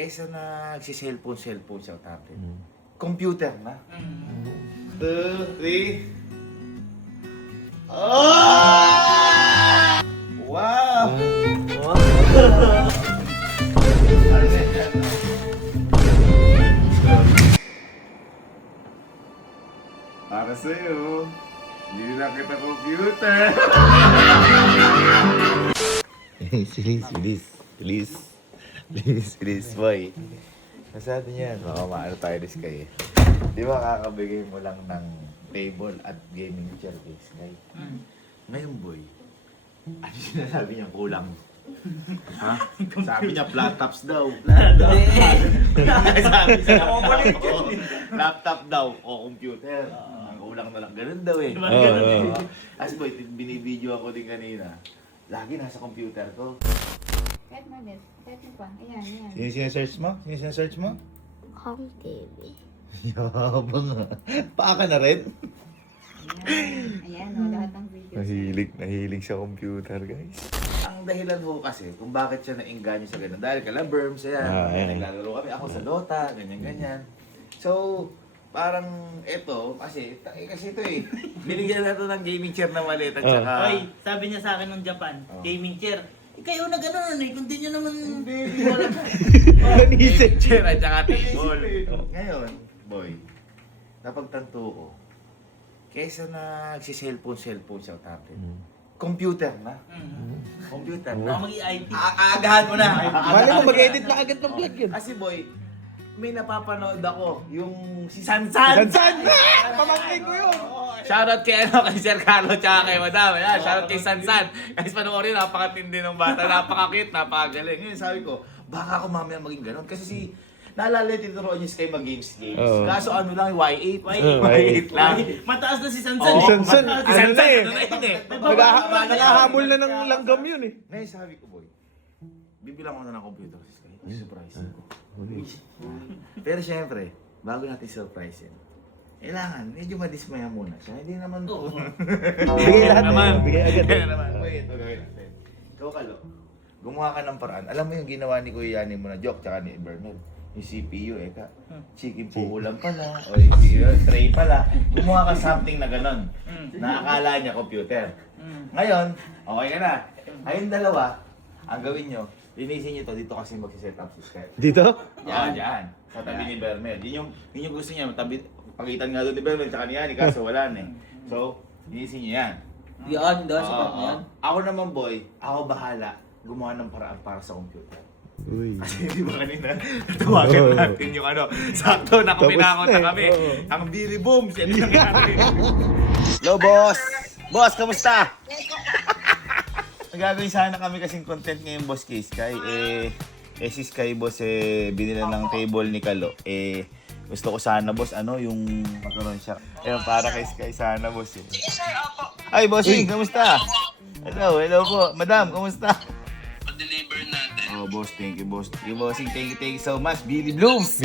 Kesa nagsi-cellphone sa tablet. Computer na. 2, 3. Oh! Wow! Para sa'yo, hindi lang kita computer. Bilis, boy. Masabi niyan, baka maano tayo this kay. Di ba kakabigay mo lang ng table at gaming chair kay Sky? Ngayon, boy, ano sinasabi niya kulang? Ha? Sabi niya flat tops daw. Sabi siya, laptop daw o computer. Ang kulang na lang, ganun daw eh. As boy, binibideo ako din kanina. Lagi nasa computer ko. Kahit malit, kahit mo pa. Ayan, ayan. Sino sinesearch mo? Sino sinesearch mo? Home TV. Yabang nga. Paa ka na rin? Ayan, o, lahat ng videos. Nahilig sa computer, guys. Ang dahilan ho kasi kung bakit siya nainganyo sa ganun. Dahil kala Berms, ayan. Naglalaro kami. Ako sa Dota, ganyan-ganyan. So, parang ito, kasi ito eh. Binigyan na ito ng gaming chair na maliit at saka... Oy, sabi niya sa akin nung Japan, gaming chair. Kayo na gano'n eh, kung di nyo naman... Gaming chair at saka table. Ngayon, boy, napagtanto ko, kesa nagsi-cellphone sa tablet. Computer na. Computer na. Baka mag-i-IP. Aagahan mo na. Mali mo, mag-edit na agad ng vlog yun. Kasi boy, may napapanood ako, yung si Sansan. Sansan! Pamangkin ko yun! Shoutout kay Sir Carlo tsaka kay Madam. Ayan, shoutout kay Sansan. Guys, panoorin, napakatindi ng bata, napaka-cute, napakagaling. Ngayon sabi ko, baka ako mamaya maging ganun. Kasi si, naalala yung tinuruan niya kay mag-games. Kaso ano lang, Y8. Y8 lang. Mataas na si Sansan. Si Sansan, Si ano Sansan, na eh. ano na yun eh. Nakahabol na ng langgam yun eh. Ngayon sabi ko, boy, bibilang ko na ng computer si Sky. Surprise ko. Pero syempre, bago natin surprisein, kailangan, medyo madismaya muna siya. Hindi naman... Bigay lahat naman. Bigay agad. Kaya naman. Wait, ito gawin natin. Ikaw, Kalo, gumawa ka ng paraan. Alam mo yung ginawa ni Kuya Yani mo na joke, tsaka ni Bernard. Yung CPU, chicken po ulam pala, o yung tray pala. Gumawa ka something na ganon, na akala niya computer. Ngayon, okay ka na. Kayong dalawa, ang gawin nyo, linisin nyo to, dito kasi mag-set up si Skype. Dito? Diyan. Sa tabi ni Bernard. Yun yung gusto niya, pagitan nga doon ni Bernard, tsaka ni Yani, kaso wala na eh. So, linisin nyo yan. Yan, dahil sa part na yan. Ako naman, boy, ako bahala gumawa ng paraan para sa computer. Uy. Kasi di ba kanina, tawagan natin yung ano, sakto, nakapinakot na kami. Ang Billy Booms, yan yung nangyari. Hello, boss! Boss, kamusta? Nagagawin sana kami kasing content ngayon, boss, kay Sky. Si Sky, boss, binila ng table ni Kalo. Gusto ko sana, boss, yung magkaroon siya. Para kay Sky sana, boss. Ay, bossing, kamusta? Hello po. Madam, kamusta? Pa-deliver natin. Oh, boss, thank you, boss. Thank you, bossing. Thank you so much. Billy Blooms!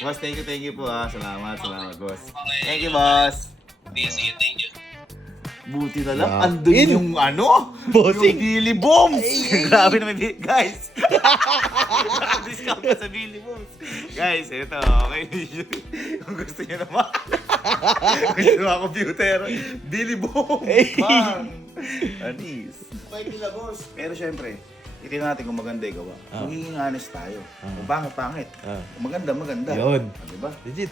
Boss, thank you po ha. Salamat, boss. Thank you, boss. Sige, thank you. Buti na lang, andun yung bossing. Yung Billy Booms! Grabe naman, guys. Discount pa sa Billy Booms. Guys, ito, okay. Kung gusto nyo naman. Gusto nyo computer. Billy Booms! Bang! Anis. Pwede nila, boss. Pero syempre, itin natin kung maganda yung gawa. Magiging honest tayo. Kung pangit. Kung maganda. Yun. Diba? Legit.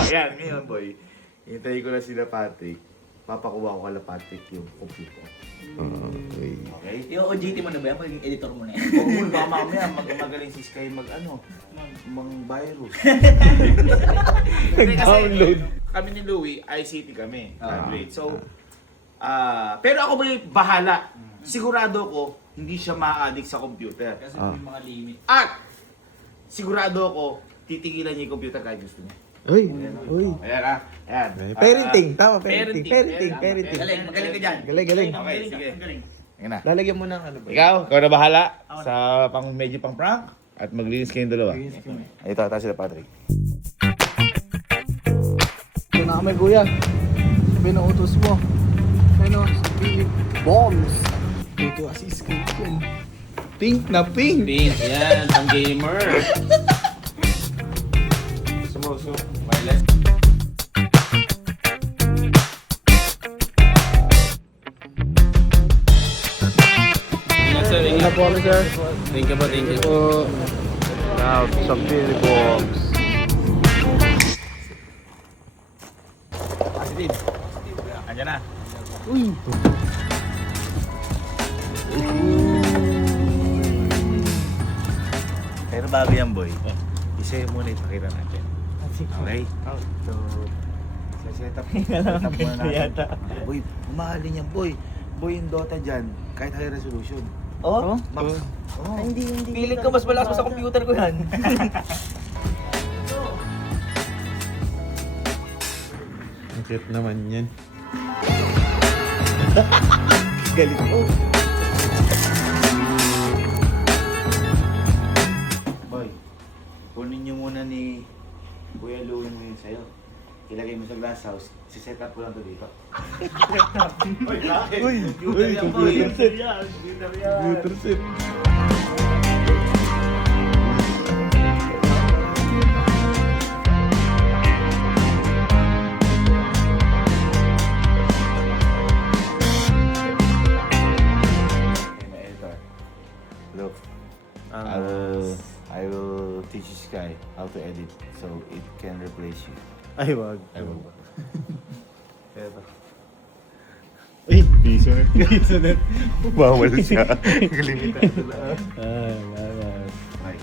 Ayan, ngayon, boy. Hintayin ko na sila Patrick. Papakuha ko kala Patrick yung computer. Okay. Okay? Yung OJT mo na ba yan? Magiging editor mo na yan. Oo, baka mamaya magaling si Sky mag-virus. Nag-download. Kami ni Louie, ICT kami. Graduate. So, pero ako may bahala. Sigurado ko, hindi siya ma-addict sa computer. Kasi may mga limit. At, sigurado ko, titigilan niya yung computer kahit gusto niya. Uy. Ayan. Parenting. Tama, Parenting. parenting. Magaling ka dyan. Galing. Okay, sige. Galing. Ayan na. Lalagyan mo ng ano ba? Ikaw na bahala sa medyo pang prank at maglinis kayong dalawa. Ito, tayo sila Patrick. Ito na kami, kuya. Sabi na utos mo. Ano? Sabi, bombs. Tuwa-tuwa si Sky yan. Pink na pink! Pink, yan, pang gamer. Gusto mo, wireless. Yes, sir. Ano po kami, sir? Thank you po, thank you. Po. Now, sa Philippines. Positive. Andiyan na. Pero bago yan, boy. Isa yung muna ipakita natin. Okay? So, set up muna natin. Boy, mahalin yan, boy. Boy, yung Dota dyan, kahit high resolution. Oh? Max. Oh. Hindi. Pilit ko, mas malakas pa sa computer ko yan. Ang cute naman yan. Galing ko. Boy, kunin nyo muna ni Kuya Louie mo yun sa'yo. Ilagay mo sa glass house, siset up ko lang to dito. Uy, bakit? Computer yan, boy. computer yan. Computer set. Okay, my editor. Look, I will teach you Sky how to edit so it can replace you. Ay, wag. I will. Eto. Ay, piso net. Piso net. Bawal siya. Limitado lang. Lalas. Okay.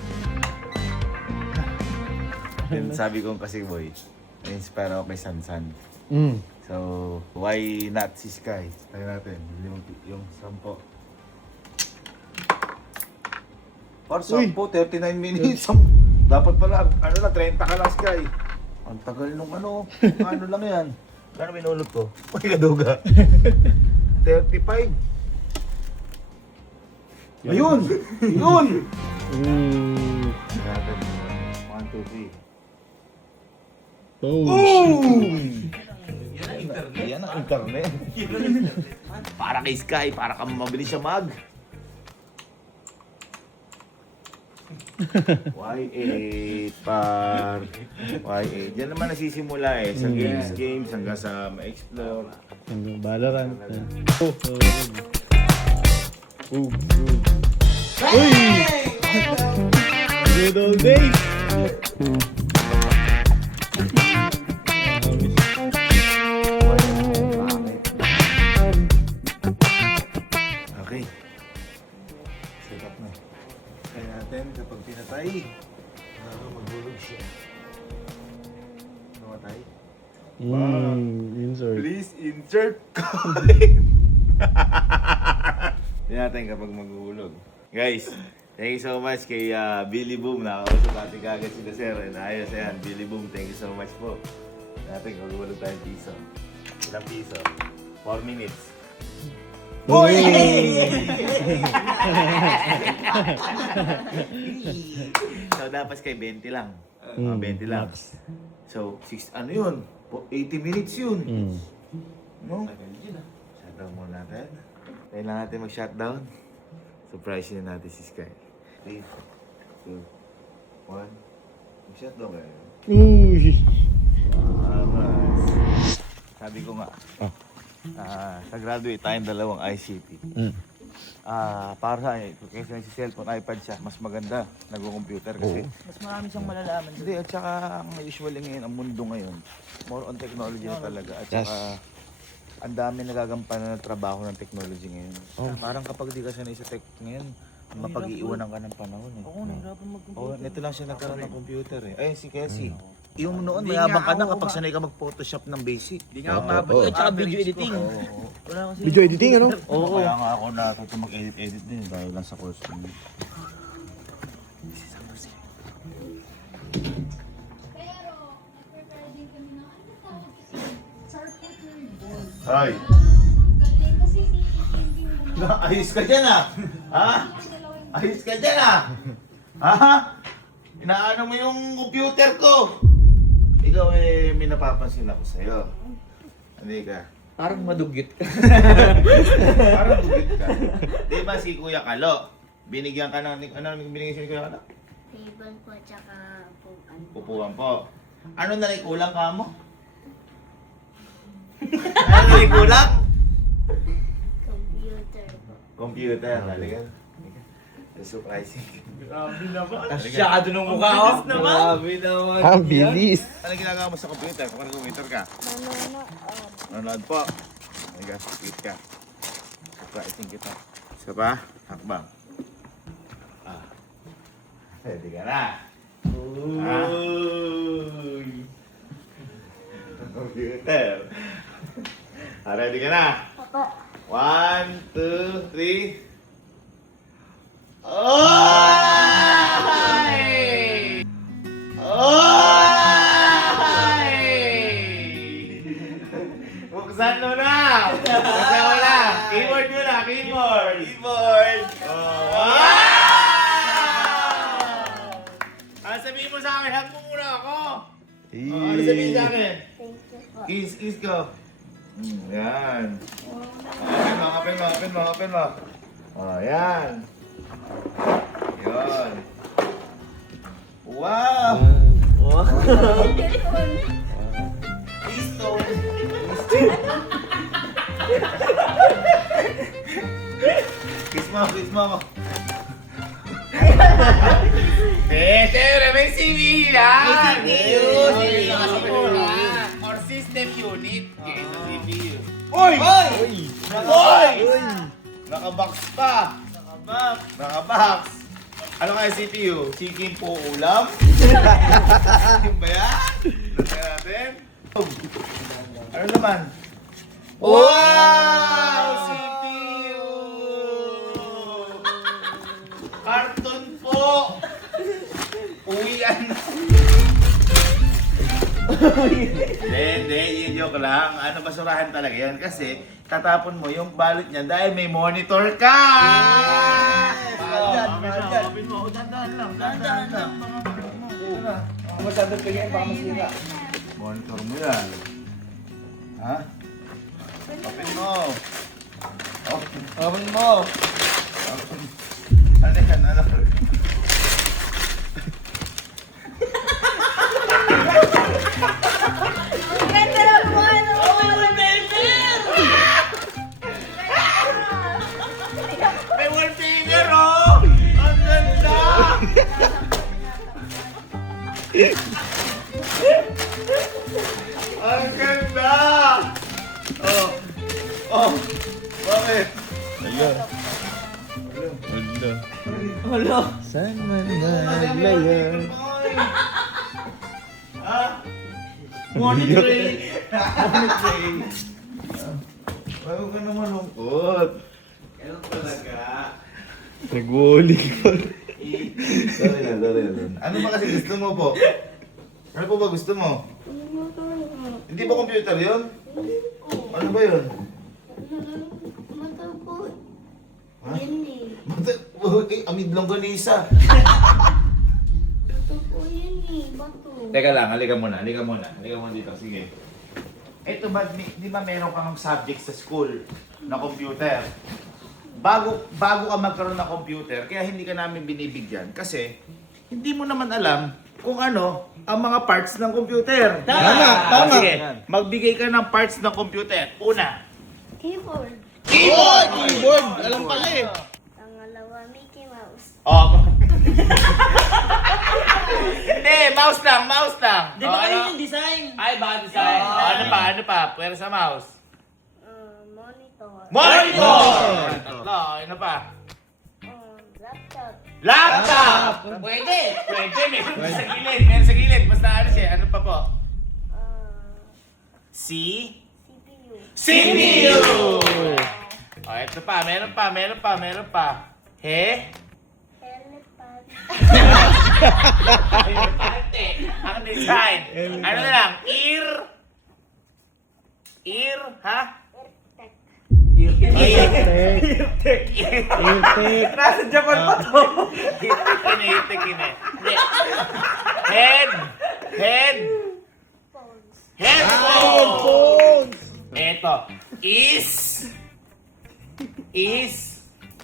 Then sabi ko kasi boy, na-inspire ako kay Sansan. So, why not si Sky? Tayo natin, yung 10. Or 10, 39 minutes. Dapat pala, ano lang, 30 ka lang Sky. Ang tagal nung ano lang yan. Ano binulot ko? May kaduga. 35. Ayun! Yun! Natin. 1, 2, 3. Boom! Yan ang internet. Para kay Sky, para ka mabilis siya mag. Y8 par Y8. Diyan naman nasisimula sa games hanggang sa ma-explore. Hanggang Valorant. Uy! Good old days! Okay. Set up na. Kaya natin kapag pinatay, maghulog siya. Namatay? Insert. Please insert coin. Yan natin kapag maghuhulog. Guys, thank you so much kay Billy Boom. Nakakausap natin kagad sila sir. And ayos yan, Billy Boom, thank you so much po. Natin maghuhulog tayong piso. Ilang piso? 4 minutes. Boy! So dapat kay 20 lang. 20 lang. So, ano yun? 80 minutes yun. No? Shutdown muna natin. Kailangan natin mag-shutdown. Surprise na natin si Sky. 3, 2, 1. Mag-shutdown kayo. Uy! Sabi ko nga, sa graduate tayong dalawang ICT. Para sa akin, kaysa si cellphone, iPad siya, mas maganda nag-computer kasi. Mas marami siyang malalaman. Hindi, at saka ang usually ngayon, ang mundo ngayon, more on technology na talaga. At saka, ang dami nagagampanan na trabaho ng technology ngayon. Parang kapag di ka sanay sa tech ngayon, mapag-iiwanan ka ng panahon eh. Oo, nahirapan mag-computer. Oh, nito lang siya nagkaroon ng computer eh. Ayun si Cassie. Yung noon, mayabang ka na kapag sanay ka mag-photoshop ng basic. Hindi nga ako mabot. At saka video editing. Wala kasi. Video editing, ano? Oo. Kaya nga ako natuto mag-edit din dahil lang sa course ko. Ay! Ayos ka dyan ah! Ha? Ayos ka dyan ah! Ha? Inaano mo yung computer ko! Ikaw may napapansin ako sa'yo. Hindi ka. Parang madugit ka. Parang bugit ka. Di ba si Kuya Kalo? Binigyan ka ng, ano binigyan siya ni Kuya Kalo? Table po, tsaka upuan. Upuan po. Ano na kulang ka mo? Ano na kulang? Computer po. Computer. Talaga. Surprising. Grabe naman. Masyado ng mukha ko. Grabe naman. Ang bilis. Ano ginagawa mo sa computer? Kapag nag-computer ka? Manonood. Nanonood po. Ay, gasipit ka. Surprising kita. Isa pa? Hakbang. Ah. Pwede ka na. Uy. Computer. Ready ka na? Papa. 1, 2, 3. Oy! Oy! Buksan mo na! Buksan mo na! Keyboard mo na! Keyboard! Keyboard! Oh. Wow! Ano sabihin mo sa akin? Hug mo muna ako! Oh, ano sabihin sa akin? Thank you po. Kiss ko. Yan. Open mo. Oh, yan. Yan. Wow! Listo. Kiss mo ako. Siyempre, may CV yan! May CPU kasi muna. Or system unit. Okay, sa CPU. Oy! Nakabox pa! Nakabox! Ano kaya CPU? Chicken po ulam? Yung ba yan? Lagyan natin. Ano naman? Wow! CPU! Carton po! Uwian na. Hindi, yun joke lang. Ano, basurahan talaga yan kasi tatapon mo yung balot niya dahil may monitor ka! Kapin mo. Dandan lang. Ito na. Masyadong pingin, baka masira. Monitor mo yan. Ha? Kapin mo. Kapin mo. Ano yan? Ano? Ganda na po, ano? May wallpaper, oh! Ang ganda! Ang ganda! Oh! Bakit? Hala. Saan man naglayan? Ha? Monitoring! Monitoring! Bago ka naman lungkot. Ganun talaga. Nag-wally ko. Sorry na. Ano ba kasi gusto mo po? Ano po ba gusto mo? Hindi ba computer yun? Ano ba yun? Mata po. Ha? Yan eh. Amid longganisa. Mata po yan eh. Bato. Teka lang, halika muna dito, sige. Ito ba, di ba meron kang subject sa school na computer? Bago ka magkaroon ng computer, kaya hindi ka namin binibigyan kasi hindi mo naman alam kung ano ang mga parts ng computer. Tama. Sige, magbigay ka ng parts ng computer. Una, Keyboard. Keyboard! Alam pala eh. Pangalawa, Mickey Mouse. oh. Hindi, mouse lang. Di ba kayo yung design? Ay, baka design. Ano pa? Pwera sa mouse. Monitor. Monitor! Tatlo, ano pa? Laptop. Laptop! Pwede, meron sa gilid. Basta ano siya, ano pa po? CPU. CPU! Oh, ito pa, meron pa. He? Elephant. Elepante. Ang design. Ano na lang? Ear, ha? Airtech. Nasa Japan pa to. Hirtek. Hindi. Head. Phones. Headphones. Eto. Is.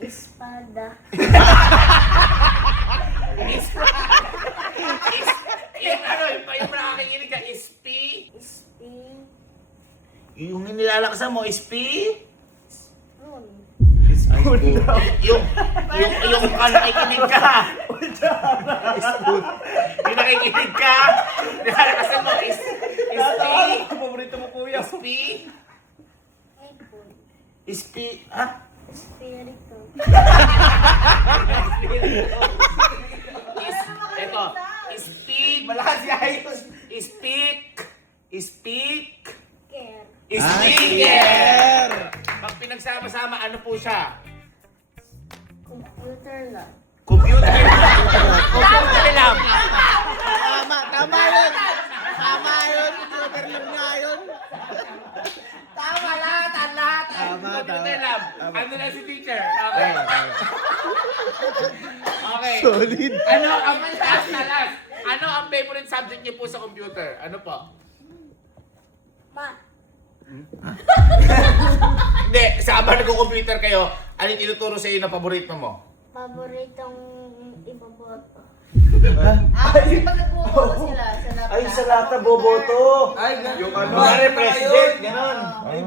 Espada. Yung ano, yung nakakakinig ka, is P. Spoon. Yung nilalakasan mo, is P. Spoon. Yung nakikinig ka. Yung nakikinig ka. Nilalakasan mo, is P. Paborito mo kuya. Is P. Apple. Is P. Ha? Espiritu. Ito. Speak. Malakas si Ayos. Speak. Speak. Care. Speaker. Pag pinagsama-sama, ano po siya? Computer lang. Computer. Computer lang. Tama yun! Tama yun! Overload nga yun! Tama lahat. Computer lab. Ano na si teacher? Okay. Okay. Solid. Ano ang last? Ano ang favorite subject niyo po sa computer? Ano po? Math. Hindi, sa habang nag-computer kayo, ano yung tinuturo sa iyo na paborito mo? Paboritong iboboto. Kasi pag nagbubuo sila sa laptop. Ay, sa lata, boboto. Ay, ganun. Yung ano, president, ganon. Ay,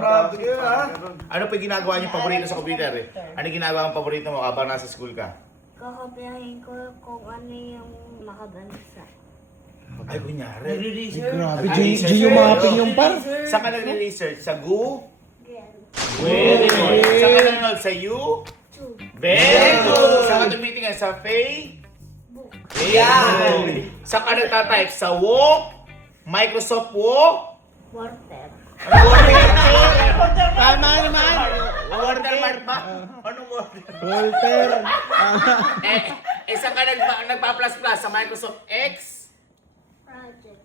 grabe yun, ha? Ano pa yung ginagawa niyo paborito sa computer eh? Ano yung ginagawa mong paborito mo habang nasa school ka? Kakabiyahin ko kung ano yung makabansa. Ay, kunyari. Nagre-research. Grabe, Gio mapping yung par. Saan ka nagre-research? Sa Gu? Again. Very good. Saan ka nanonood? Sa You? Tube. Very good. Saan ka tumitingin? Sa Face? Book. Yan! Saan ka nagtatype? Sa Wo? Microsoft Wo? Water. Tama naman! Watermark ba? Anong water? Walter. Saan ka nagpa-plus-plus? Sa Microsoft X? Project.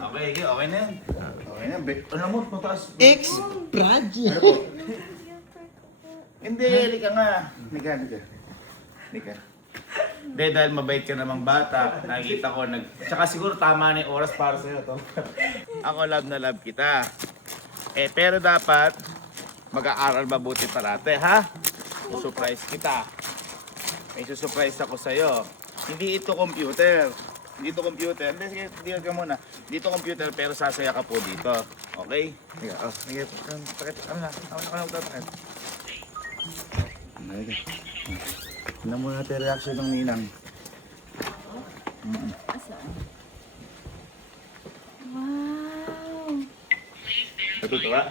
Okay na yan. Okay na, alam mo, mataas. X Project! Hindi, halika nga. Halika. Hindi, dahil mabait ka namang bata, nakikita ko, tsaka siguro tama na yung oras para sa'yo to. Ako love na love kita. Pero dapat, mag-aaral mabuti parate, ha? Surprise kita. May susurprise ako sa'yo. Hindi ito computer. Hindi ka muna. Dito computer, pero sasaya ka po dito. Okay? Sige, pakit. Ano na? Pakit. Tignan mo natin yung reaction ng ninang. Wow! Natutuwa?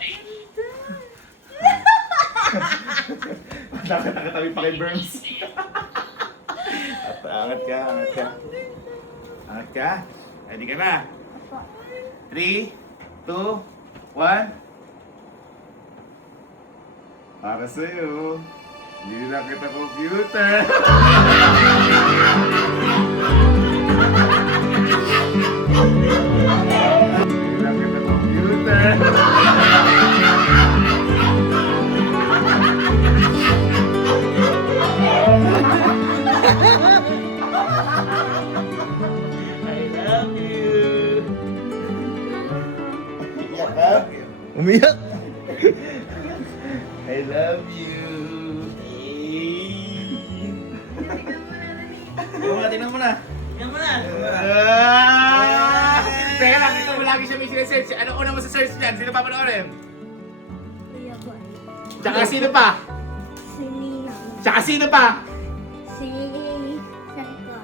Dapat nakatabi pa kay Burns. Angat ka. Angat ka. Ready ka na? 3, 2, 1. Para sa'yo. Hindi na kita computer. Hindi na kita computer. Umiyak. I love you. Tingnan mo na. Teka lang, ito mo lagi siya may sinesearch. Ano una mo sa search niyan? Sino pa panoorin? Kuya Boy. Tsaka sino pa? Si Ninang. Tsaka sino pa? Si Sanka.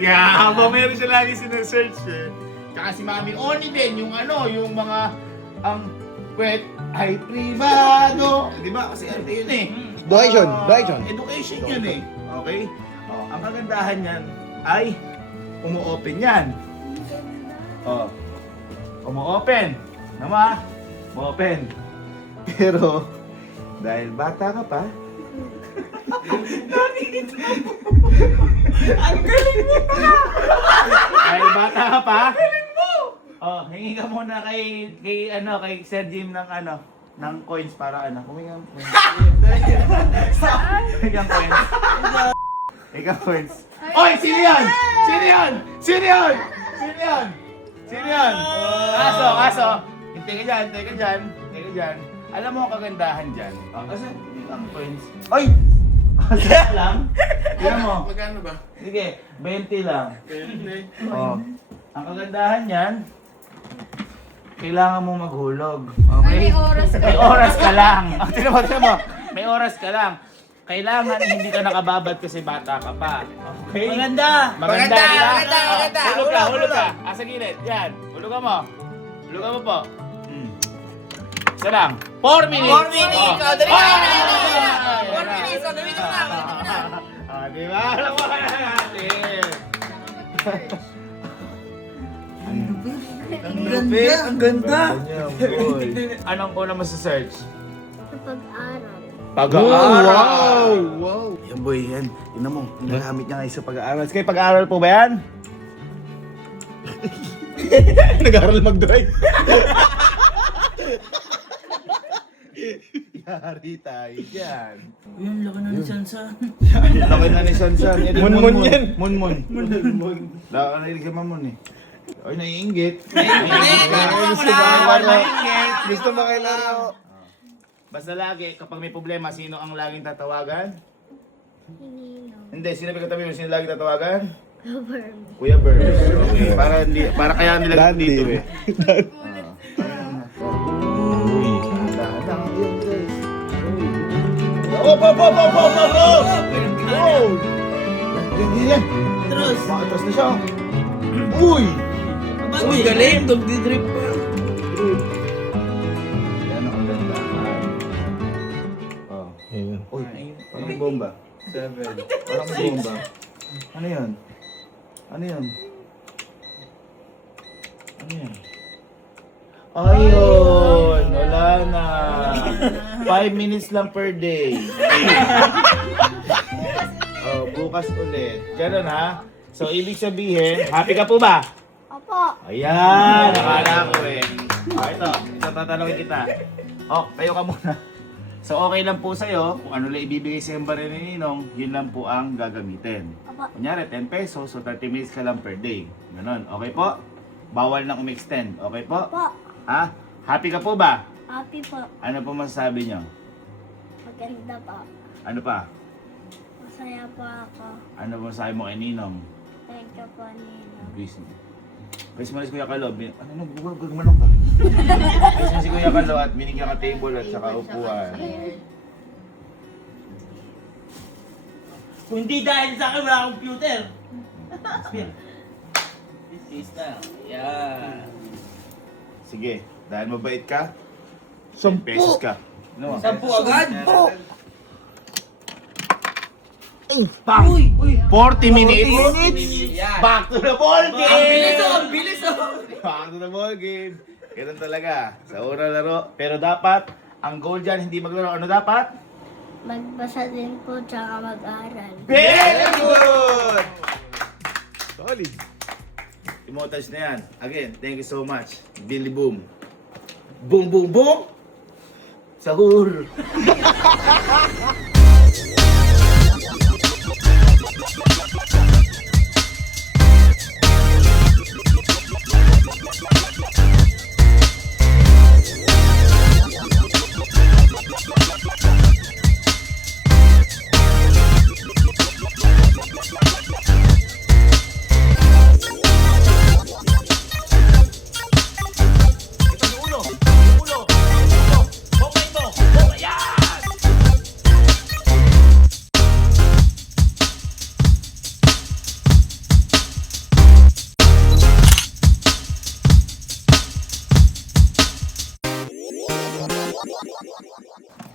Yeah, meron siya lagi sinesearch eh. Tsaka si Mami Oni din, yung ano, yung mga, ang wet ay privado. Di ba? Kasi ano yun eh. Education yun eh. Okay? Ang kagandahan yan ay umu-open yan. Umu-open. Nama? Umu-open. Pero, dahil bata ka pa, ang galing mo pa! Dahil bata ka pa, hingi ka muna kay Sir Jim ng coins para humingi ng coins. Humingi ng coins. Ikaw, Prince. Oy, sino yan? Sino yan? Sino yan? Sino yan? Sino yan? Aso. Hintay ka dyan. Alam mo ang kagandahan dyan? Asan? Hindi lang, Prince. Oy! Asan lang? Tignan mo. Magkano ba? Sige, 20 lang. Ang kagandahan yan, kailangan mo maghulog. Okay? May oras ka. May oras ka lang. Tignan mo. May oras ka lang. Kailangan hindi ka nakababad kasi bata ka pa. Okay? Maganda! Maganda. Maganda. Hulog ka. Sa gilid. Yan. Hulugan mo. Hulugan mo po. Isa lang. 4 minutes. 4 minutes. Oh. Dali na. 4 minutes. Dali na. Diba? Alam mo na natin. Ang ganda. Anong una mo sa search? Sa pag-aral. Pag-aaral. Wow. Yan boy, yan. Tingnan mo, ginagamit niya ngayon sa pag-aaral. Sige, pag-aaral po ba yan? Nag-aaral mag-drive. Yari tayo dyan. Uy, ang laki na ni Sansan. Laki na ni Sansan. Munmun yan. Munmun. Nakakarinig ka mamon eh. Ay, naiinggit. Gusto makilaro. Basta lagi, kapag may problema, sino ang laging tatawagan? Hinino. Hindi, sino may katabi mo? Sino laging tatawagan? Government. Kuya Bird. Okay, para kaya nila dito eh. Uy, dahan-dahan yun, guys. Oh! Yan. Terus! Makatas na siya. Uy! Uy, galing. Dog-drip pa. Yan ang ganda. Oh. Ayun. Uy, parang may bomba. 7. Parang may bomba. Ano yun? Ayun. Wala na. 5 minutes lang per day. Bukas ulit. Ganun ha? So, ibig sabihin, happy ka po ba? Opo. Ayan, nakala ko eh. Ito tatanungin kita. Tayo ka muna. So, okay lang po sa'yo, kung ano lang ibibigay sa yung baril ni Ninong, yun lang po ang gagamitin. Opo. Kunyari, 10 pesos, so 30 minutes ka lang per day. Ganon, okay po? Bawal nang umextend, okay po? Opo. Ha? Happy ka po ba? Happy po. Ano po masasabi nyo? Maganda po. Ano pa? Masaya po ako. Ano po masasabi mo kay Ninong? Thank you po, Nino. Please. Please mo si Kuya Kalo. Ano na, gagmanong ka? Please mo si Kuya Kalo at binigyan ka table at saka upuan. Kung hindi dahil sa akin, wala akong computer. This is na. Yan. Sige, dahil mabait ka, 10 pesos ka. Ano? 10 agad? Pang! 40 minutes! Yan. Back to the ball game! Ang bilis oh. Back to the ball game! Ganun talaga, sa unang laro. Pero dapat, ang goal dyan, hindi maglaro. Ano dapat? Magbasa din po, tsaka mag-aral. Very good! Solid. Immortals na yan. Again, thank you so much. Billy Boom. Boom, boom, boom! Sahur!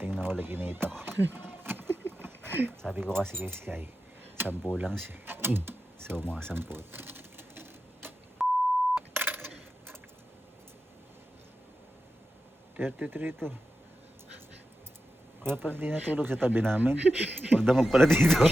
Tingnan ko lagi nito. Sabi ko kasi kay Sky, 10 lang siya. So, mga 10. $33 to. Kaya pala hindi natulog sa tabi namin. Magdamag pala dito.